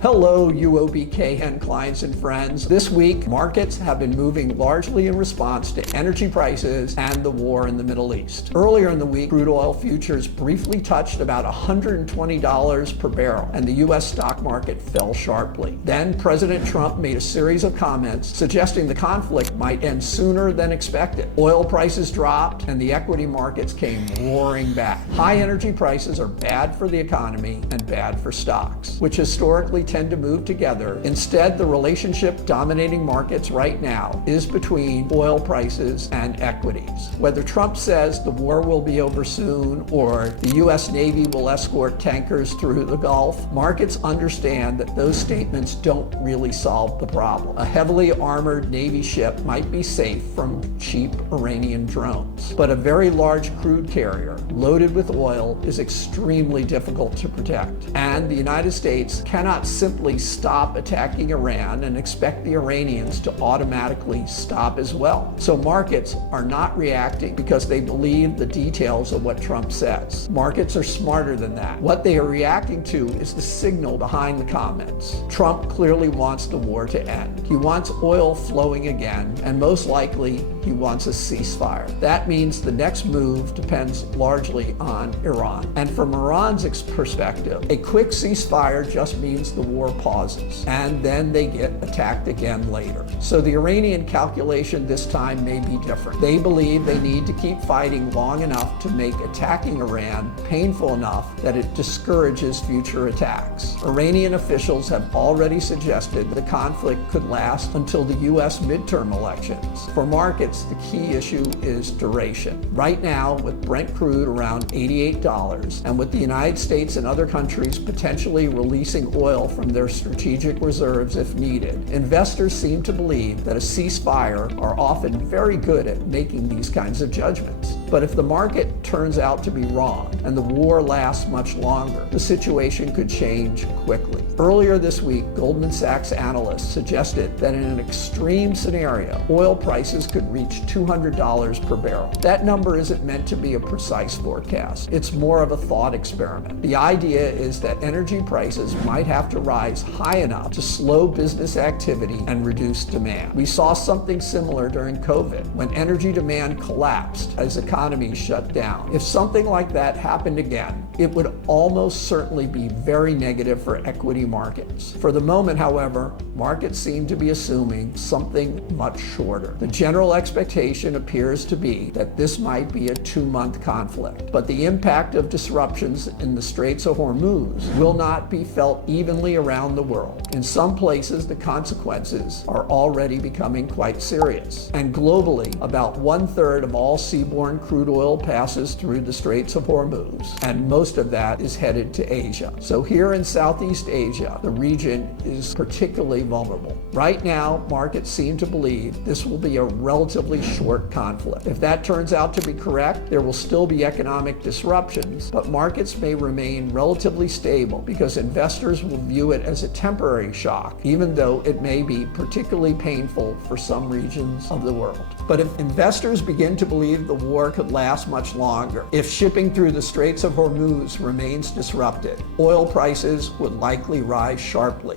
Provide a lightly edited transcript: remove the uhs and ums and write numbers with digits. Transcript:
Hello, UOBKN clients and friends. This week, markets have been moving largely in response to energy prices and the war in the Middle East. Earlier in the week, crude oil futures briefly touched about $120 per barrel, and the U.S. stock market fell sharply. Then President Trump made a series of comments suggesting the conflict might end sooner than expected. Oil prices dropped, and the equity markets came roaring back. High energy prices are bad for the economy and bad for stocks, which historically tend to move together. Instead, the relationship dominating markets right now is between oil prices and equities. Whether Trump says the war will be over soon or the U.S. Navy will escort tankers through the Gulf, markets understand that those statements don't really solve the problem. A heavily armored Navy ship might be safe from cheap Iranian drones, but a very large crude carrier loaded with oil is extremely difficult to protect. And the United States cannot simply stop attacking Iran and expect the Iranians to automatically stop as well. So markets are not reacting because they believe the details of what Trump says. Markets are smarter than that. What they are reacting to is the signal behind the comments. Trump clearly wants the war to end. He wants oil flowing again, and most likely he wants a ceasefire. That means the next move depends largely on Iran. And from Iran's perspective, a quick ceasefire just means the war pauses, and then they get attacked again later. So the Iranian calculation this time may be different. They believe they need to keep fighting long enough to make attacking Iran painful enough that it discourages future attacks. Iranian officials have already suggested the conflict could last until the U.S. midterm elections. For markets, the key issue is duration. Right now, with Brent crude around $88, and with the United States and other countries potentially releasing oil from their strategic reserves if needed, investors seem to believe that a ceasefire are often very good at making these kinds of judgments. But if the market turns out to be wrong and the war lasts much longer, the situation could change quickly. Earlier this week, Goldman Sachs analysts suggested that in an extreme scenario, oil prices could reach $200 per barrel. That number isn't meant to be a precise forecast. It's more of a thought experiment. The idea is that energy prices might have to rise high enough to slow business activity and reduce demand. We saw something similar during COVID, when energy demand collapsed as economies shut down. If something like that happened again, it would almost certainly be very negative for equity markets. For the moment, however, markets seem to be assuming something much shorter. The general expectation appears to be that this might be a 2-month conflict, but the impact of disruptions in the Straits of Hormuz will not be felt evenly around the world. In some places, the consequences are already becoming quite serious. And globally, about 1/3 of all seaborne crude oil passes through the Straits of Hormuz, and most of that is headed to Asia. So here in Southeast Asia, the region is particularly vulnerable. Right now, markets seem to believe this will be a relatively short conflict. If that turns out to be correct, there will still be economic disruptions, but markets may remain relatively stable because investors will view it as a temporary shock, even though it may be particularly painful for some regions of the world. But if investors begin to believe the war could last much longer, if shipping through the Straits of Hormuz remains disrupted, oil prices would likely rise sharply.